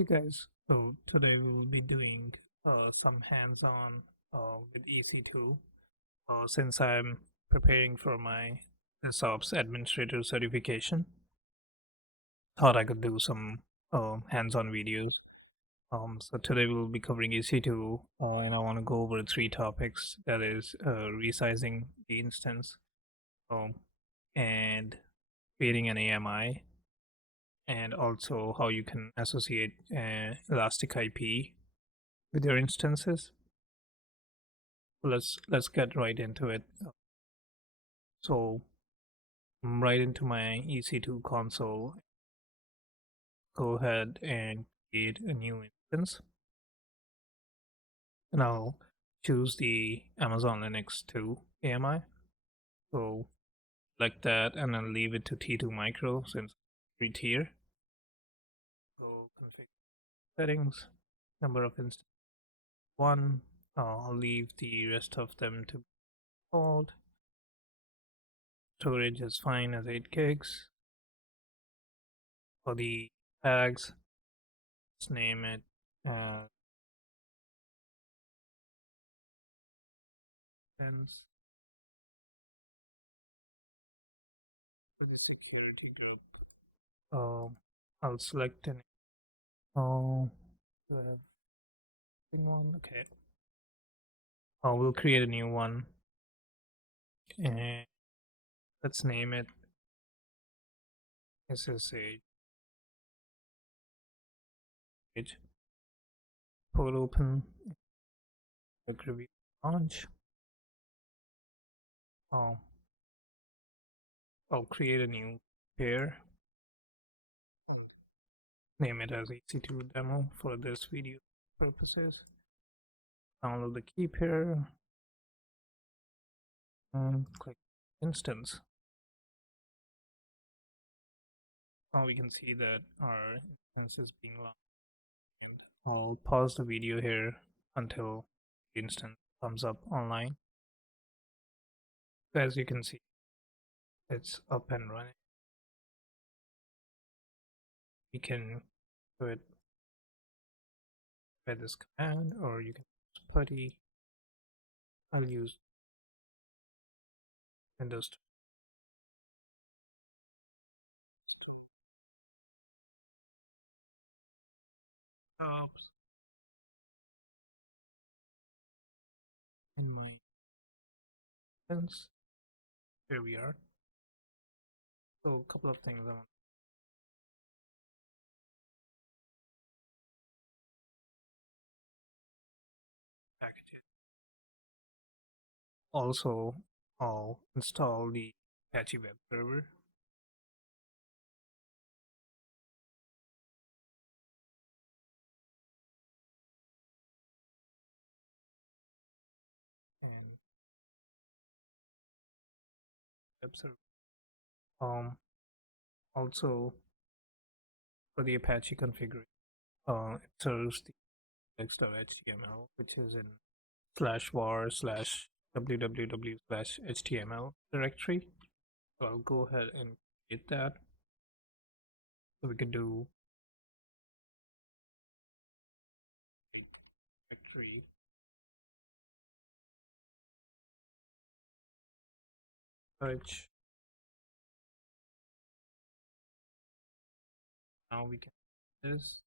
Hey guys, so today we will be doing some hands-on with EC2. Since I'm preparing for my SysOps administrator certification, thought I could do some hands-on videos. So today we'll be covering EC2, and I want to go over three topics. That is resizing the instance, um, and creating an AMI, and also how you can associate Elastic IP with your instances. Let's get right into it. So I'm right into my EC2 console. Go ahead and create a new instance, and I'll choose the Amazon Linux 2 AMI. So select that, and I'll leave it to T2 micro since free tier. So configure settings, number of instances 1. I'll leave the rest of them to be default. Storage is fine as 8 gigs. For the tags, let's name it instance for the security group. I'll select an. Oh, do I have one? Okay. We'll create a new one, and let's name it SSH port open, quick review launch. Oh, I'll create a new pair. I'll name it as EC2 demo for this video purposes. Download the key pair and click instance. Now we can see that our instance is being launched. And I'll pause the video here until the instance comes up online. As you can see, it's up and running. You can do it by this command, or you can use putty. I'll use Windows jobs in my instance. Here we are. So a couple of things I want to package it. Also, I'll install the Apache web server. And web server. Also for the Apache configuration, it serves the index.html, which is in /var/www/html directory. So I'll go ahead and create that. So we can do directory search. Now we can do this.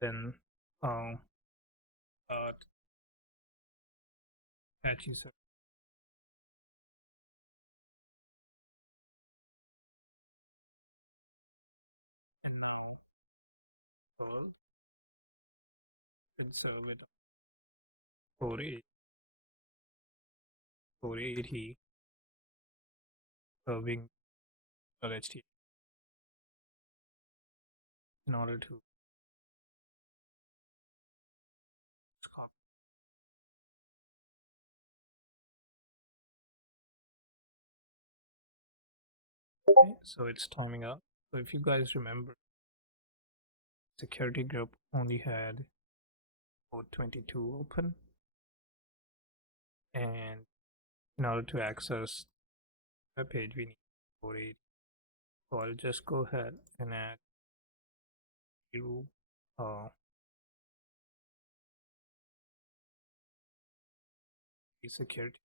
Then dot Apache server. And now Perl should serve it 480 serving .html in order to copy Okay, so it's timing up. So if you guys remember, security group only had port 22 open, and in order to access the page, we need port 8. So I'll just go ahead and add zero the security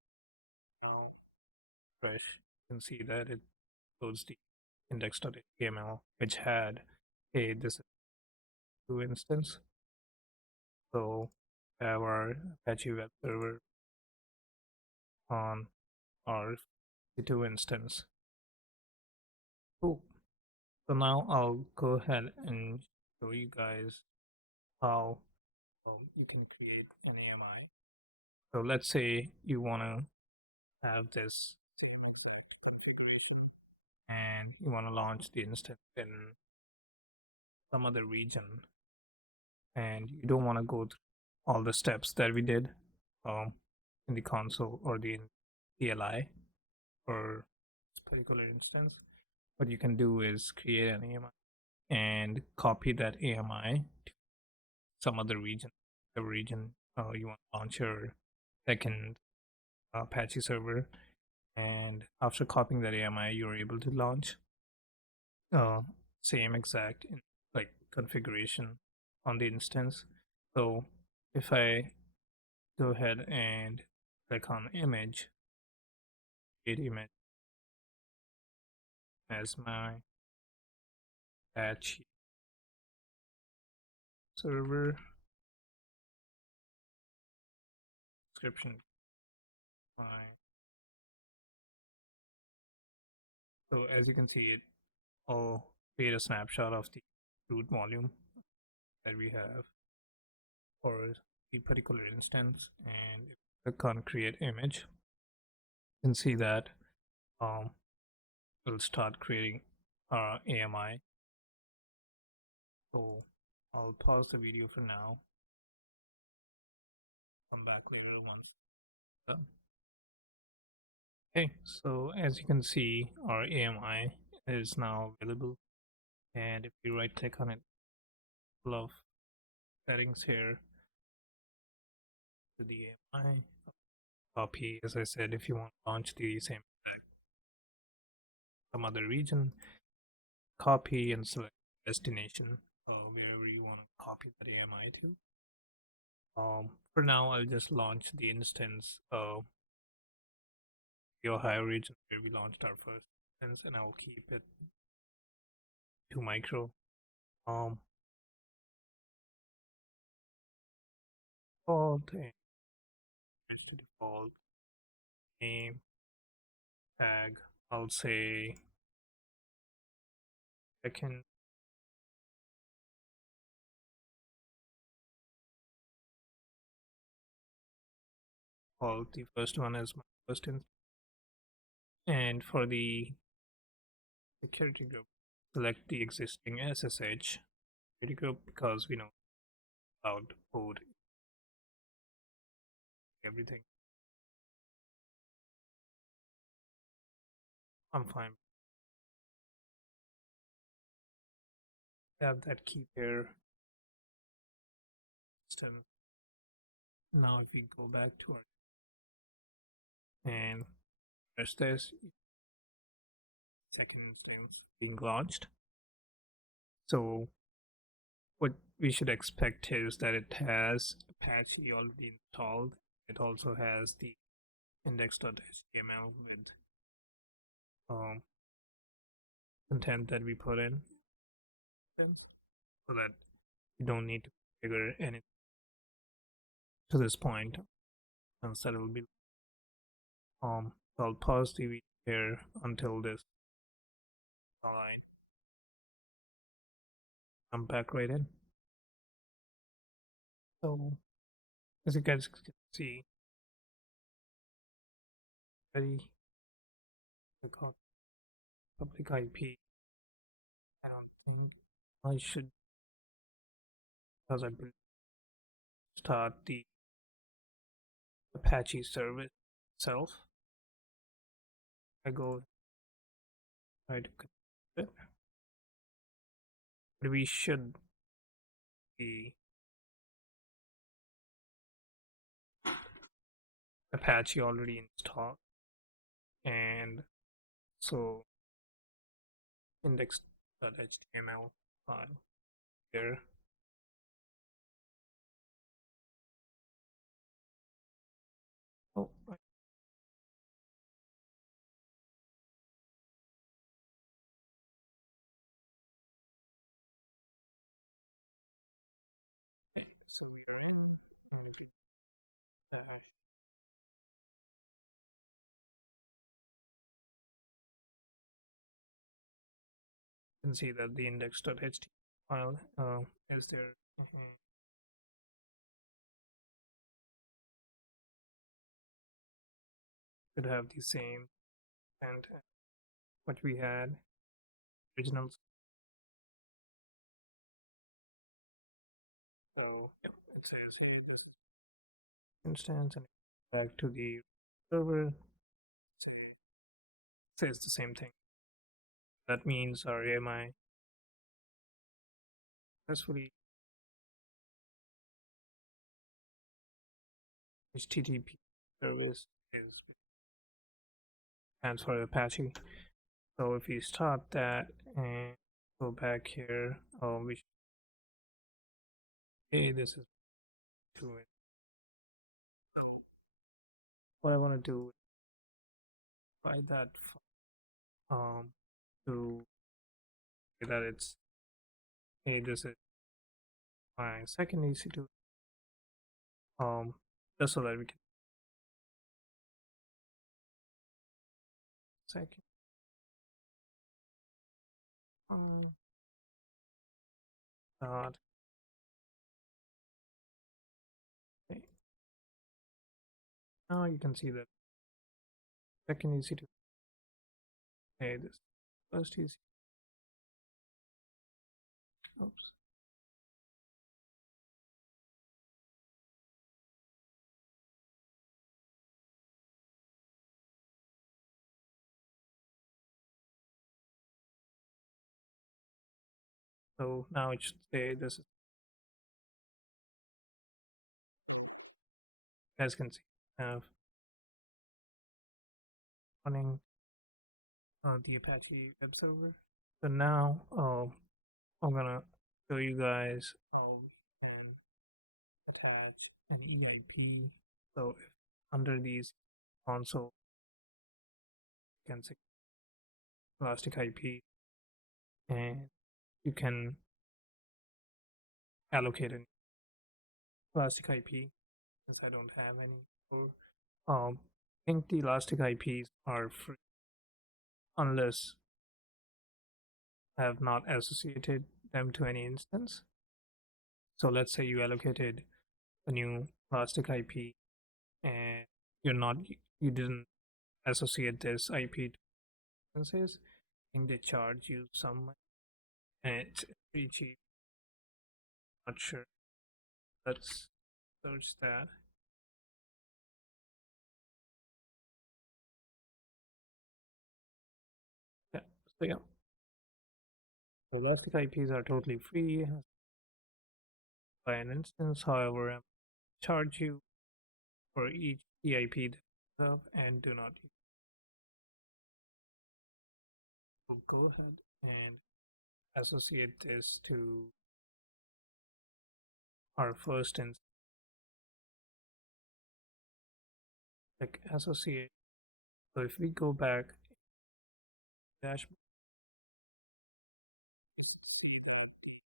fresh. You can see that it loads the index.html, which had a this is two instance. So we have our Apache web server on our EC2 instance. Cool. So now I'll go ahead and show you guys how you can create an AMI. So let's say you want to have this configuration and you want to launch the instance in some other region, and you don't want to go through all the steps that we did in the console or the CLI for this particular instance. What you can do is create an AMI and copy that AMI to some other region, the region you want to launch your second Apache server. And after copying that AMI, you're able to launch uh, same exact like configuration on the instance. So if I go ahead and click on image, create image as my Apache server description. Fine. So as you can see, it will create a snapshot of the root volume that we have for the particular instance. And if I click on create image, you can see that um, we'll start creating our AMI. So I'll pause the video for now. Come back later once done. Okay, so as you can see, our AMI is now available, and if you right click on it, full of settings here to the AMI copy. As I said, if you want to launch the same some other region, copy and select destination wherever you want to copy that AMI to. For now, I'll just launch the instance of the Ohio region where we launched our first instance, and I'll keep it to micro. Default and the default name tag. I'll say second. Default, the first one is my first instance. And for the security group, select the existing SSH security group because we know cloud code everything. I'm fine. Have that key pair system. Now if we go back to our and press this, second instance being launched. So what we should expect is that it has Apache already installed. It also has the index.html with content that we put in, so that you don't need to figure anything to this point. And so that will be I'll pause the video here until this line. I'm back right in. So as you guys can see, very public IP. I don't think I should, because I will start the Apache service itself. I go try to connect it. But we should be Apache already installed, and so index.html file here. Oh, right. So, uh, you can see that the index.html file is there. Could have the same and what we had originals. So yep, it says here instance and back to the server. Says the same thing. That means our AMI successfully HTTP service is stands for Apache. So if we start that and go back here, we should say this is to it. So what I want to do is try that to say that it's hey, this is my second EC2 just so that we can second dot okay. Now you can see that second EC2 hey this first EC2 oops. So now it should say this is, as you can see, have running the Apache web server. So now I'm gonna show you guys how we can attach an EIP. So if under these console you can say Elastic IP and you can allocate an Elastic IP since I don't have any. I think the Elastic IPs are free unless I have not associated them to any instance. So let's say you allocated a new Elastic IP and you didn't associate this IP to instances. I think they charge you some money and it's pretty cheap. Not sure. Let's search that. Yeah. So yeah. So Elastic IPs are totally free by an instance. However, charge you for each EIP that you have and do not use. So go ahead and associate this to our first instance. Like associate. So if we go back dashboard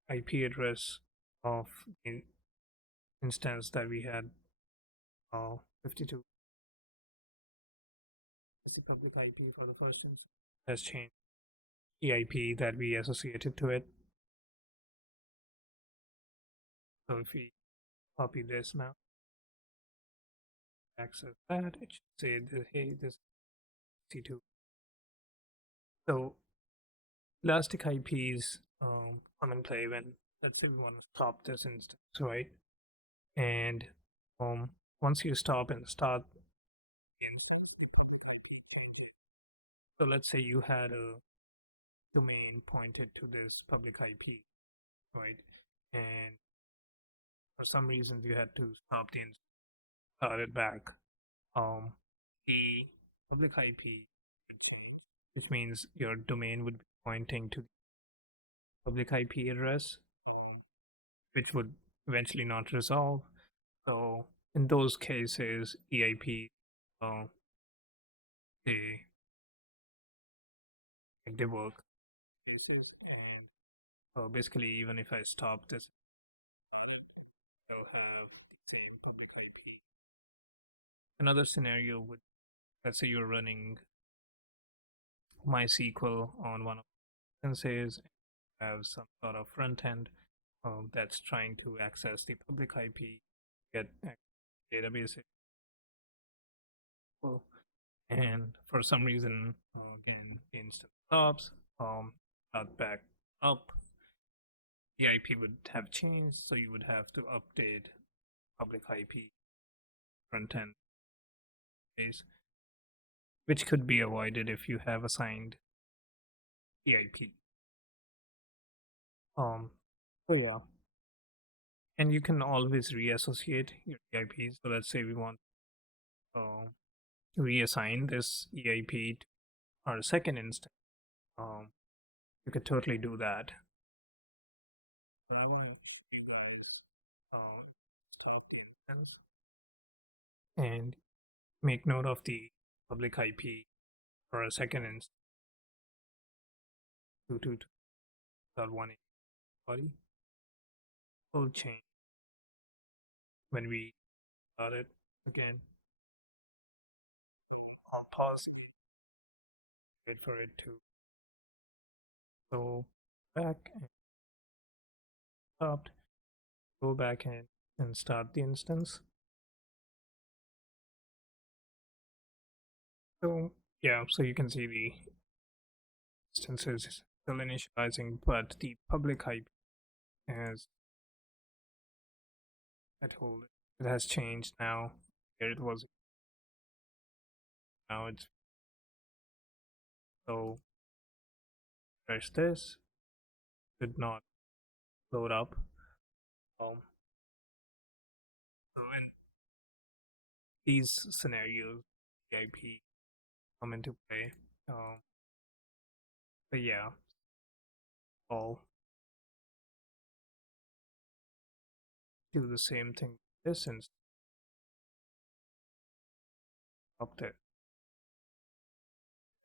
IP address of the instance that we had 52 is the public IP for the first instance has changed. EIP that we associated to it. So if we copy this now, access that, it should say that, hey, this C2. So Elastic IPs come and play when let's say we want to stop this instance, right? And once you stop and start the instance, the public IP changes. So let's say you had a domain pointed to this public IP, right? And for some reason you had to stop the instance, start it back. Um, the public IP would change, which means your domain would be pointing to the public IP address, which would eventually not resolve. So in those cases, EIP, uh, they they work cases, and basically even if I stop this, I'll have the same public IP. Another scenario would, let's say you're running MySQL on one of the instances, have some sort of front end that's trying to access the public IP, get database info, and for some reason, again, the instance stops, not back up, the IP would have changed, so you would have to update public IP front end base, which could be avoided if you have assigned EIP. So yeah, and you can always reassociate your EIPs. So let's say we want to reassign this EIP to our second instance. Um, you could totally do that. But I want to show you guys start the instance and make note of the public IP for a second instance 222.180 will change when we start it again. I'll pause, wait for it to go back and stopped. Go back and start the instance. So yeah, so you can see the instance is still initializing, but the public IP has, I told it has changed now. Here it was, now it's, so press this, did not load up. So in these scenarios, the IP come into play. But yeah, I'll do the same thing with this and up there.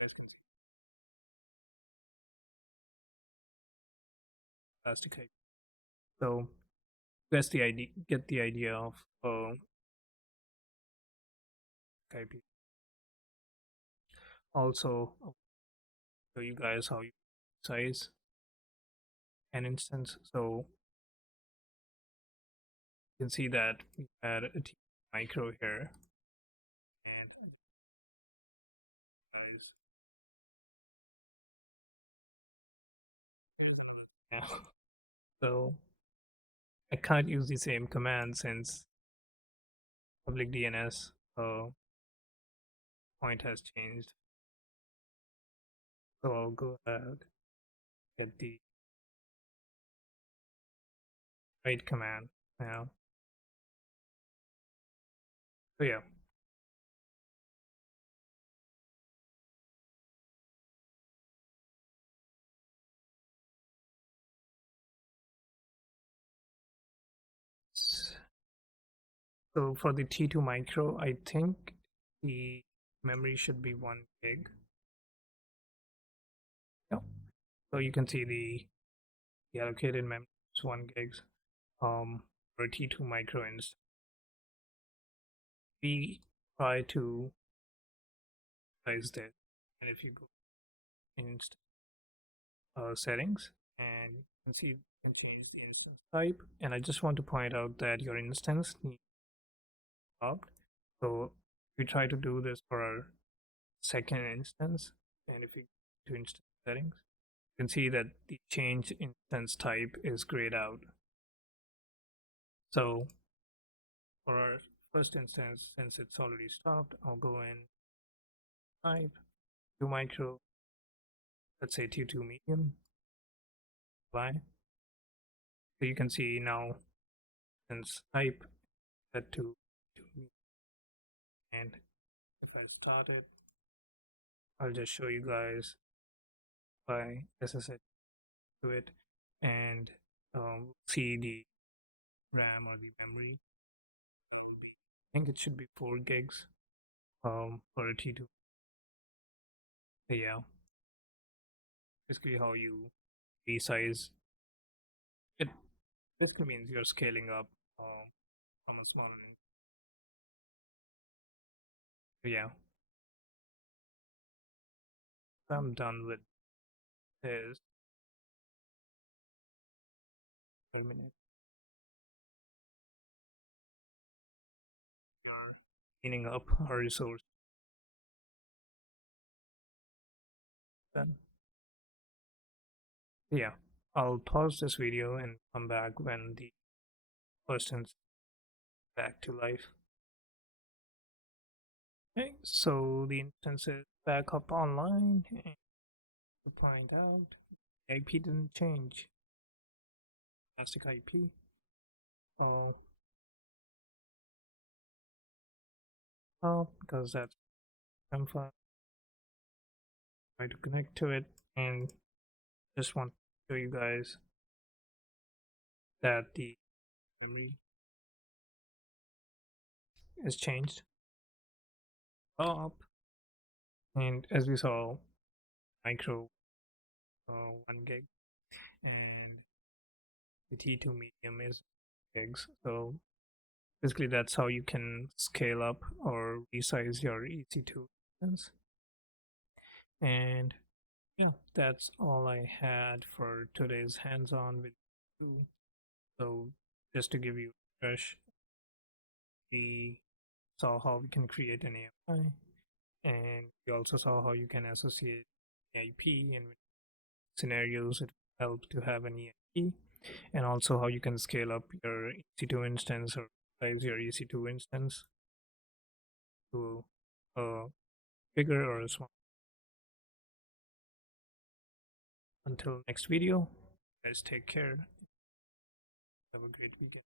You guys can see Elastic IP. So that's the idea. Get the idea of IP. Also, I'll show you guys how you size an instance. So you can see that we had a T micro here, and guys, here's another. Yeah. So I can't use the same command since public DNS point has changed. So I'll go ahead, get the right command now. So yeah. So for the T2 micro, I think the memory should be 1 gig. Yeah. So you can see the allocated memory is 1 gigs for a T2 micro instance. We try to size that, and if you go in settings, and you can see you can change the instance type. And I just want to point out that your instance needs stopped. So we try to do this for our second instance, and if we go to instance settings, you can see that the change instance type is grayed out. So for our first instance, since it's already stopped, I'll go in type to micro, let's say T2 medium, apply. So you can see now since type set to medium, and if I start it, I'll just show you guys by SSH to it and see the RAM or the memory. It will be, I think it should be 4 gigs for a T2. So yeah, basically how you resize it basically means you're scaling up from a small. So yeah, I'm done with this. Terminate. You're cleaning up our resource. Then yeah, I'll pause this video and come back when the first instance is back to life. Okay, so the instance is back up online, and to find out, IP didn't change. Elastic IP. Oh, oh, because that's I'm fine. Try to connect to it, and just want to show you guys that the memory is changed up, and as we saw, micro 1 gig, and the T2 medium is gigs. So basically, that's how you can scale up or resize your EC2 instance. And yeah, that's all I had for today's hands-on with you. So just to give you a refresh, we saw how we can create an API, and we also saw how you can associate EIP, and scenarios it will help to have an EIP, and also how you can scale up your EC2 instance or size your EC2 instance to a bigger or a small. Until next video, guys, take care. Have a great weekend.